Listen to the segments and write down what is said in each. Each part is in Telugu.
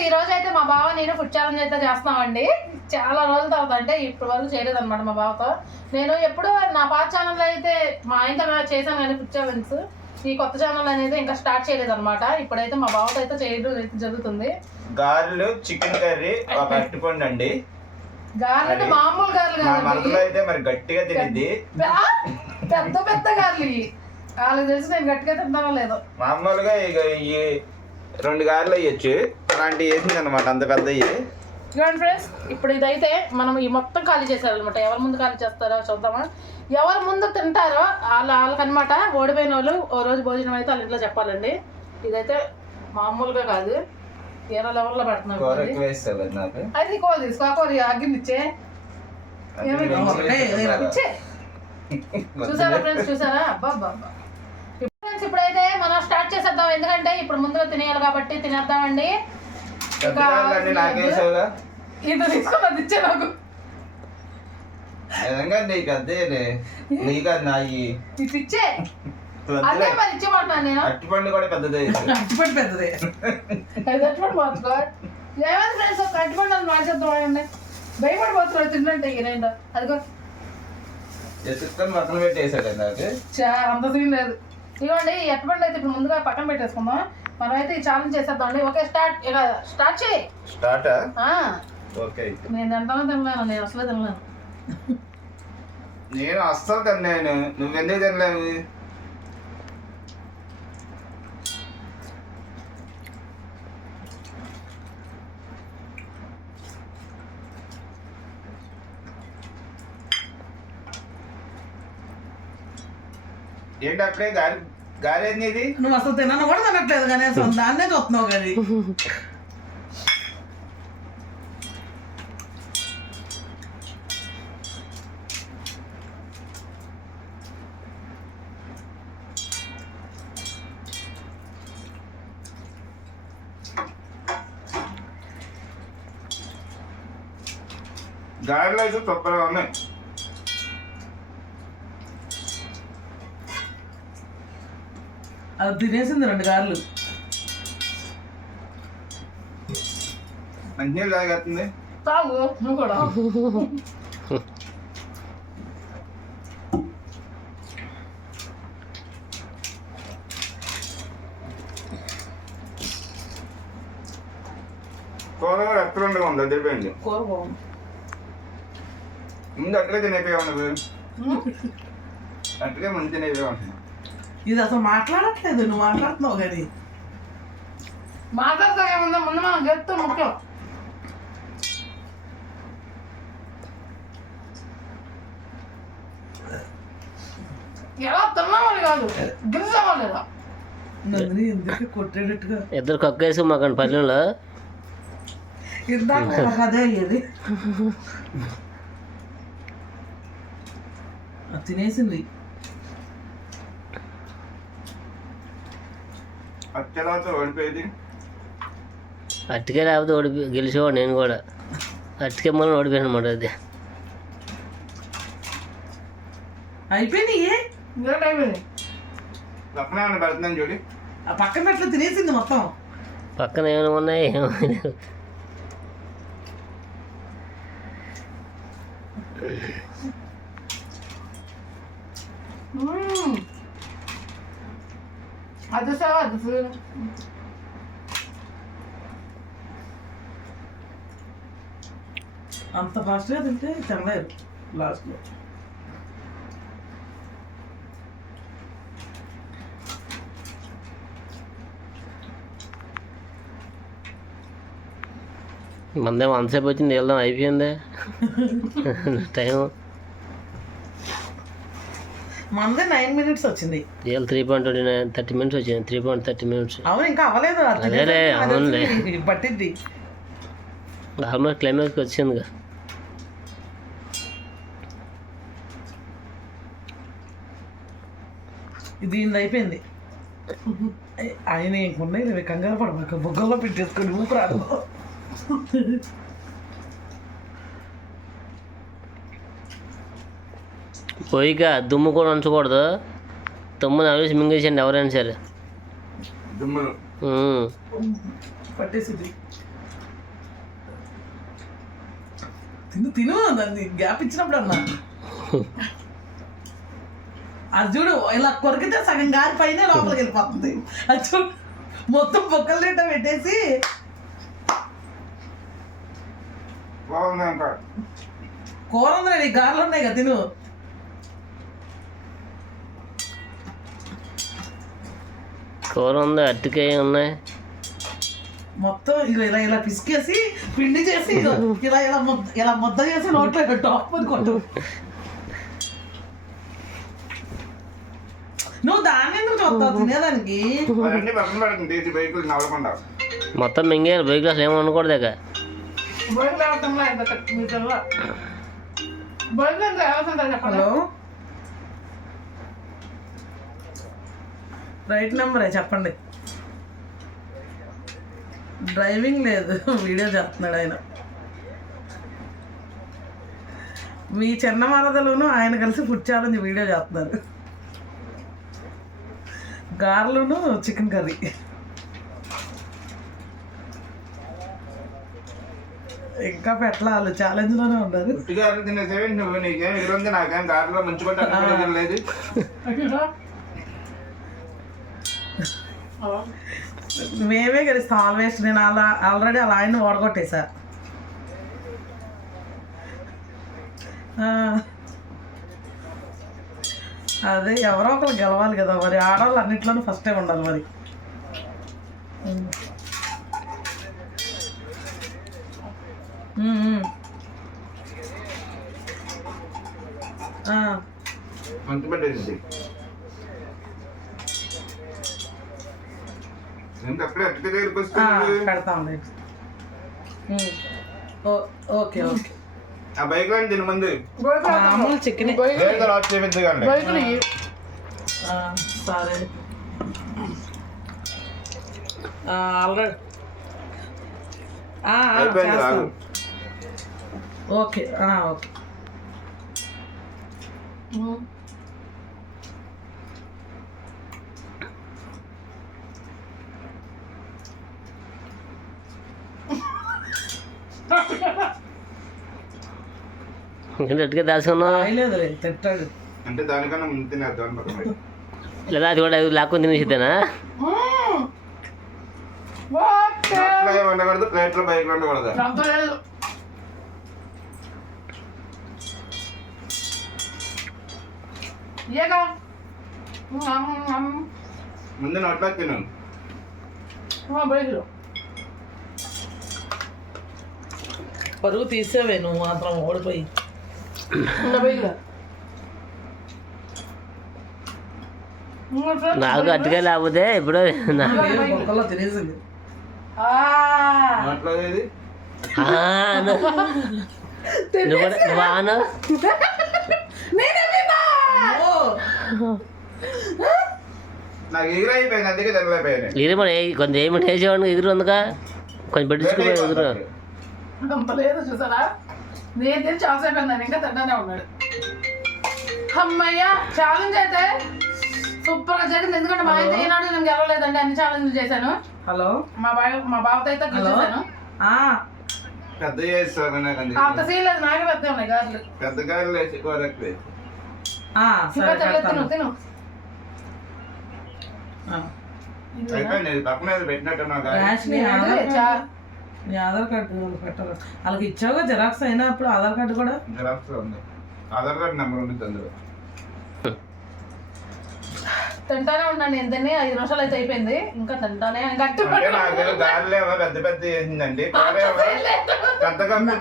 ఈ రోజు అయితే మా బావ నేను ఫుడ్ ఛాలెంజ్ అయితే చేస్తున్నామండి. చాలా రోజుల తర్వాత అంటే ఇప్పటి వరకు చేయలేదు అనమాట మా బావతో. నేను ఎప్పుడు నా పాత ఛానల్ అయితే మా ఆయనతో చేశాను కానీ ఫుడ్ ఛాలెంజ్ ఈ కొత్త ఛానల్ అనేది ఇంకా స్టార్ట్ చేయలేదు అనమాట ఇప్పుడైతే మా బావతో అయితే చేయడం జరుగుతుంది. గారెలు చికెన్ కర్రీ ఒక అట్టుపండు అండి. గారెలు అంటే మామూలు గారెలు మరదలో అయితే మరి గట్టిగా తినిద్ది. ఆ, పెద్ద పెద్ద గారెలు వాళ్ళకి తెలిసి నేను గట్టిగా తింటానో లేదో. మామూలుగా ఇక ఈ రెండు గారెలు వేయచ్చు అలాంటివి వేసింది అనమాట అంత పెద్దవి చూడండి ఫ్రెండ్స్ ఇప్పుడు ఇదైతే మనం ఈ మొత్తం ఖాళీ చేశారనమాట ఎవరు ముందు ఖాళీ చేస్తారో చూద్దామా. ఎవరు ముందు తింటారో వాళ్ళ వాళ్ళకనమాట ఓడిపోయిన వాళ్ళు ఓ రోజు భోజనం అయితే వాళ్ళ ఇంట్లో చెప్పాలండి. ఇదైతే మామూలుగా కాదు. ఏదో లెవెల్లో నాకు. అది కూర తీసుకో ఆ కూర ఇచ్చే. చూసారా ఫ్రెండ్స్ చూసారా? అబ్బా. ఇప్పుడు ఫ్రెండ్స్ ఇప్పుడైతే మనం స్టార్ట్ చేసేద్దాం. ఎందుకంటే ఇప్పుడు ముందుగా తినేయాలి కాబట్టి తినేద్దామండి. తీసుకొని అది ఇచ్చే నాకు. నిజంగా నీకు అదేలే నీకు అది నాయి ఇది ఇచ్చే అదే మరి ఇచ్చేమంటున్నాను నేను. అట్టుపండు కూడా పెద్దదే. అట్టుపడి పెద్దదే. అది అటువంటి మార్చుకో ఏమైంది ఫ్రెండ్స్ ఒక కట్టుబడి నన్ను మార్చేద్దాం అండి భయపడిపోతున్నాడు తింటే ఇక నేను అదిగో. ఎత్తుకొని మొత్తం పెట్టి వేసాడు నాకు. చా అంత సీన్ లేదు ఇవ్వండి ఎటువంటి అయితే ఇప్పుడు ముందుగా పక్కన పెట్టేసుకుందాం. మనం అయితే ఈ ఛాలెంజ్ చేసేద్దామండి. ఓకే స్టార్ట్ ఇక స్టార్ట్ చేయి. స్టార్టా ఆ, ఓకే. నేను తింటానో తినలేను నేను అసలే తినలేను. నేను అస్సలు తిన్నాను నువ్వెందుకు తినలేవు? ఏంటి అప్పుడే గాలి? గాలి ఏంది ఇది? నువ్వు అసలు తినను కూడా తినట్లేదు కానీ అసలు దాన్నే చూస్తున్నావు కానీ గాలిలో అయితే సూపర్గా ఉన్నాయి. అది తినేసింది రెండు గారెలు. మంచినీళ్ళు తాగేస్తుంది. తాగు నువ్వు కూడా. కూర కూడా రెస్టారెంట్గా ఉంది అదిరిపోయింది కూర బాగుంది. ముందు అట్లే తినేపోయావు నువ్వు అట్లే ముందు తినేపోయావు ఇది అసలు మాట్లాడట్లేదు నువ్వు మాట్లాడుతున్నావు కానీ. మాట్లాడతా ఏముందో? ముందు మనం గెలుస్తూ ముఖ్యం. ఎలా తిన్నామని కాదు గిరిజామా లేదా ఇద్దరు కక్కేసి మాకు పల్లెల్లో. ఇందాక అదే అయ్యేది. అది తినేసింది. ఓడిపోయేది. అట్టుకే లేకపోతే ఓడిపో గెలిచేవాడు నేను కూడా. అట్టుకే మనం ఓడిపోయాను అనమాట అది. అయిపోయింది పక్కన ఏమైనా పెడుతున్నాను చూడు. ఆ పక్కన పెట్లో తినేసింది మొత్తం. పక్కన ఏమైనా ఉన్నాయి? ఏమైనా. అంత ఫాస్ట్గా తింటే తినలేరు లాస్ట్లో మందేమో అంతసేపు వచ్చింది వెళ్దాం అయిపోయిందే టైం మనదే నైన్ మినిట్స్ వచ్చింది. ఇవాళ three point twenty nine thirty minutes వచ్చింది. త్రీ పాయింట్ థర్టీ మినిట్స్ అవును ఇంకా అవ్వలేదు అది అదేలే, అవునులే. వచ్చి పట్టిద్ది. ఆల్మోస్ట్ క్లైమాక్స్కి వచ్చిందిగా ఇది ఇంది అయిపోయింది. ఆయన ఇంకున్నాయి నేను కంగారు పడమాక బొగ్గల్లో పెట్టేసుకొని ఊపిరాడు ఒయిక దుమ్ము కూడా ఉంచకూడదు. దుమ్మును అవేసి మింగేసండి ఎవరైనా సరే. తిను తిను దాన్ని గ్యాప్ ఇచ్చినప్పుడు అన్నా. అది చూడు ఇలా కొరికితే సగం గారి పైన లోపలికి వెళ్ళిపోతుంది. అది చూడు మొత్తం బొక్కలు తింటా పెట్టేసి. కూర ఉందండి గారెలు ఉన్నాయి కదా తిను. కూర ఉంది అరటికాయ ఉన్నాయి. మొత్తం ఇలా ఇలా ఇలా పిసికేసి పిండి చేసి ఇగో ఇలా ఇలా ముద్ద ఇలా ముద్ద చేసి నోట్లో టాప్ అని కొట్టు నువ్వు దాన్ని ఎందుకు చూస్తావు? తినేదానికి? అవన్నీ పక్కన పెడుతుంది తీసి బైకులు నవ్వకుండా మొత్తం మింగేయాలి బైక్ అసలు ఏమి ఉండకూడదు ఇక బయటకు రావటంలో అయిపోతుంది మీ పిల్ల హలో? రైట్ నెంబరే చెప్పండి. డ్రైవింగ్ లేదు వీడియో చేస్తున్నాడు ఆయన. మీ చిన్న మరదలోను ఆయన కలిసి ఫుడ్ ఛాలెంజ్ వీడియో చేస్తున్నారు. గారెలును చికెన్ కర్రీ. ఇంకా పెట్టలా ఉన్నారు. పుట్టిగారు తినేసేవి నువ్వు నీకేం ఎగురుంది నాకేం గారిలో ముంచుకుంటా లేదు. మేమే గెలుస్తాం ఆల్వేస్ నేను అలా ఆల్రెడీ అలా ఆయన ఓడగొట్టేశా అదే ఎవరో ఒకరు గెలవాలి కదా మరి. ఆడవాళ్ళు అన్నిట్లోనూ ఫస్టే ఉండాలి మరి. ఉమ్ ఎంత అప్పుడే అట్టిక దగ్గరికి ఆ, వస్తుంది పెడతాంలే ఉమ్. ఓ- ఓకే ఓకే ఆ బైక్లో తిని ముందు బయటకు రావటంలో. మామూలు చికెన్ బయట- వేరే లాట్ చేపించగండి బయటకు ఇయ్యి. సరే ఆల్రెడీ అయిపోయింది రాదు ఓకే ఆ, ఓకే ఉమ్. ఇంకా అట్టుగా దాచుకున్నావు రాయలేదు తిట్టాడు అంటే దానికన్నా ముందు తినేద్దాం పక్కన పెట్టి. లేదా అది కూడా అది లాక్కొని తినేసిద్దానా ఉమ్. ఓకే. అట్లా ఏం ఉండకూడదు ప్లేట్లో బైక్లో ఉండకూడదు అంత లేదు. ఏగా ఉమ్, అమ్, అమ్. ముందు నోట్లో తిను ఆ, బయటలో పరుగు తీసేవే నువ్వు మాత్రం ఓడిపోయి. నాకు అట్టుగా లేకపోతే ఇప్పుడు తినేసింది. నాకు ఎగురు కొంచెం ఏమిటి ఎదురు ఉందిగా కొంచెం పెట్టించుకోపోయి ఎదురు. అంత లేదు చూసారా? నేను తెలిసి చాలాసేపు ఇంకా తింటానే ఉన్నాడు. అమ్మయ్య ఛాలెంజ్ అయితే సూపర్గా జరిగింది. ఎందుకంటే మా అయితే ఏనాడు నేను గెలవలేదండి అన్ని ఛాలెంజ్ చేశాను. హలో మా బావ మా బావతో అయితే ఆ, పెద్ద అందుకే. అంత సీన్ లేదు నాకే పెద్ద ఉన్నాయి గాజులు. పెద్ద గారెలు వేసి తిను తిను. ఆ. అయిపోయింది పక్కన నీ ఆధార్ కార్డు- పెట్టరు వాళ్ళకి ఇచ్చావుగా జిరాక్స్ అయినప్పుడు ఆధార్ కార్డు కూడా? జిరాక్స్ ఉంది. ఆధార్ కార్డు నెంబర్ ఉంటుంది అందులో. తింటానే ఉన్నాను నేను తిని ఐదు నిమిషాలు అయితే అయిపోయింది. ఇంకా తింటానే గట్టి ఏమో పెద్ద పెద్ద వేసిందండి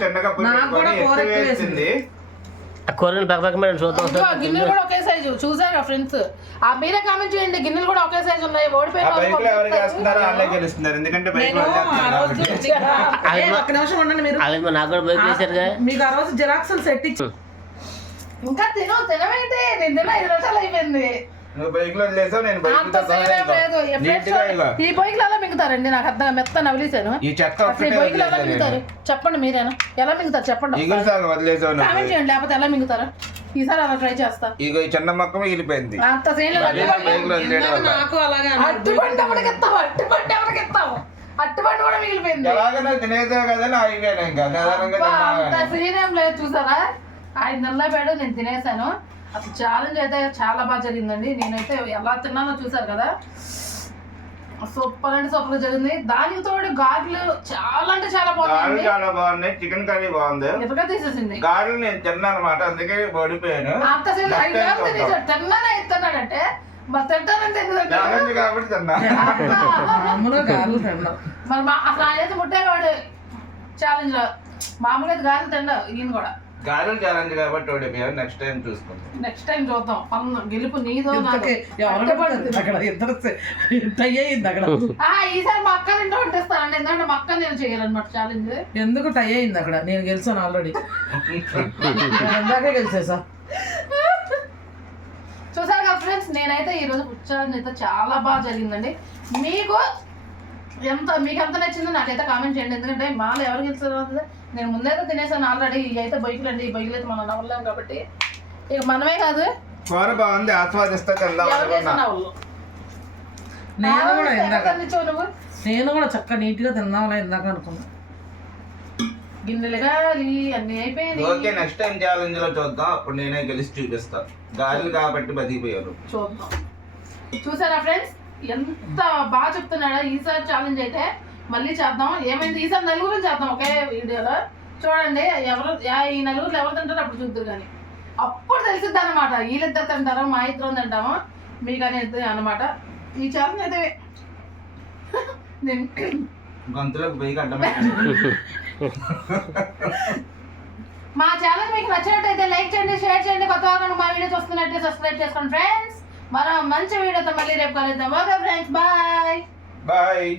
పెద్ద కప్పు చిన్న కప్పు వేసింది. ఆ కూరని పక్క పక్క మీద చూద్దాం ఇంకా గిన్నెలు కూడా ఒకే సైజు చూసారా ఫ్రెండ్స్ ఆ మీరే కామెంట్ చేయండి. గిన్నెలు కూడా ఒకే సైజు ఉన్నాయి. ఓడిపోయిన బైక్లో ఎవరు వాళ్ళే గెలుస్తున్నారు. ఎందుకంటే బైక్ నేను లో ఆ రోజు ఏ, ఒక్క నిమిషం ఉండండి మీరు. నాకు కూడా బైక్ వేసారుగా మీకు ఆ రోజు జిరాక్స్ సెట్ ఇచ్చి ఇంకా తిను తినవేంటి? నేను తిన ఐదు నిమిషాలు అయిపోయింది. నువ్వు బైక్లో నేను బైక్ ఏం. ఈ బొయ్యిలు ఎలా మింగుతారండి? నాకు అర్థం మెత్త నవలేసాను ఈ చెత్త ఎలా మింగుతారు. చెప్పండి మీరేనా? ఎలా మింగుతారు? చెప్పండి వదిలేసావు కామెంట్ చేయండి లేకపోతే ఎలా మింగుతారా? ఈసారి అలా ట్రై చేస్తా. ఇగో ఈ చిన్న మొక్క మిగిలిపోయింది. అంత బైక్లో నాకు అలాగే అట్టుబండి ఎవరికి ఇస్తావు? అట్టుబండి ఎవరికి ఇస్తావు? అట్టుబండి కూడా మిగిలిపోయింది. ఎలాగైనా తినేసా కదా అయిపోయాను ఇంకా అంత. ఫ్రీనేం లేదు చూసారా? ఐదు నెలల పేడు నేను తినేసాను. అసలు ఛాలెంజ్ అయితే చాలా బాగా జరిగిందండి. నేనైతే ఎలా తిన్నానో చూసారు కదా? సూపర్ అంటే సూపర్ జరిగింది. దానికి తోడు గారెలు చాలా అంటే చాలా బాగుంది చాలా బాగున్నాయి చికెన్ కర్రీ బాగుంది. ఎదురుగా తీసేసింది. గారెలు నేను తిన్నాను అనమాట అందుకే ఓడిపోయాను. తిన్నానే ఇస్తున్నాడంటే మరి ఛాలెంజ్ కాబట్టి తిన్నా. అసలు ఆయన అయితే ముట్టేవాడు. ఛాలెంజ్లో. మామూలుగా అయితే గారెలు తిండవు ఈయన కూడా. గారెలు ఛాలెంజ్ కాబట్టి ఓడిపోయాను నెక్స్ట్ టైం చూసుకుంటాం నెక్స్ట్ టైం చూద్దాం. పన్ను గెలుపు నీదో నాదో. కష్టపడుతుంది. అక్కడ ఇద్దరు టై అయింది అక్కడ. ఆ, ఈసారి మా అక్క తింటూ ఉంటేస్తానండి ఎందుకంటే మా అక్క నేను చేయాలన్నమాట ఛాలెంజ్ ఎందుకు టై అయింది అక్కడ? నేను గెలిచాను ఆల్రెడీ ఇందాకే గెలిచేసా. చూసారు కదా ఫ్రెండ్స్ నేనైతే ఈ రోజు ఛాలెంజ్ అయితే చాలా బాగా జరిగిందండి. మీకు ఎంత మీకు ఎంత నచ్చిందో నాకైతే కామెంట్ చేయండి. ఎందుకంటే మాలో ఎవరు గెలుస్తారు నేను ముందైతే తినేసాను ఆల్రెడీ ఇవి అయితే బైకులు అండి ఈ బైకులు అయితే మనం నవ్వలేము కాబట్టి ఇక మనమే కాదు. కూర బాగుంది ఆస్వాదిస్తా నేను కూడా ఇందాక నేను కూడా చక్కగా నీట్గా తిందాంలే ఇందాక అనుకున్నా. గిన్నెలు గాలి అన్ని అయిపోయినాయి. ఓకే నెక్స్ట్ టైం ఛాలెంజ్లో చూద్దాం. అప్పుడు నేనే గెలిచి చూపిస్తా. గారెలు కాబట్టి బతికిపోయారు. చూద్దాం. చూసారా ఫ్రెండ్స్ ఎంత బాగా చెప్తున్నాడో? ఈసారి ఛాలెంజ్ అయితే మళ్ళీ చేద్దాం. ఏమైంది? ఈసారి నలుగురు చేద్దాం. ఒకే వీడియోలో. చూడండి ఎవరు ఈ నలుగురు ఎవరు తింటారో అప్పుడు చూద్దరు కానీ అప్పుడు తెలిసిద్ది అనమాట వీళ్ళిద్దరు తింటారో మా ఇద్దరు తింటామో. మీకు అనేది అనమాట ఈ ఛాలెంజ్ అయితే గొంతులోకి పోయి మా ఛానల్ మీకు నచ్చినట్టయితే లైక్ చేయండి షేర్ చేయండి. కొత్త వాళ్ళు మా వీడియో చూస్తున్నట్టే సబ్స్క్రైబ్ చేసుకోండి ఫ్రెండ్స్ మరో మంచి వీడియోతో మళ్ళీ రేపు కలుద్దాం. Okay friends bye bye.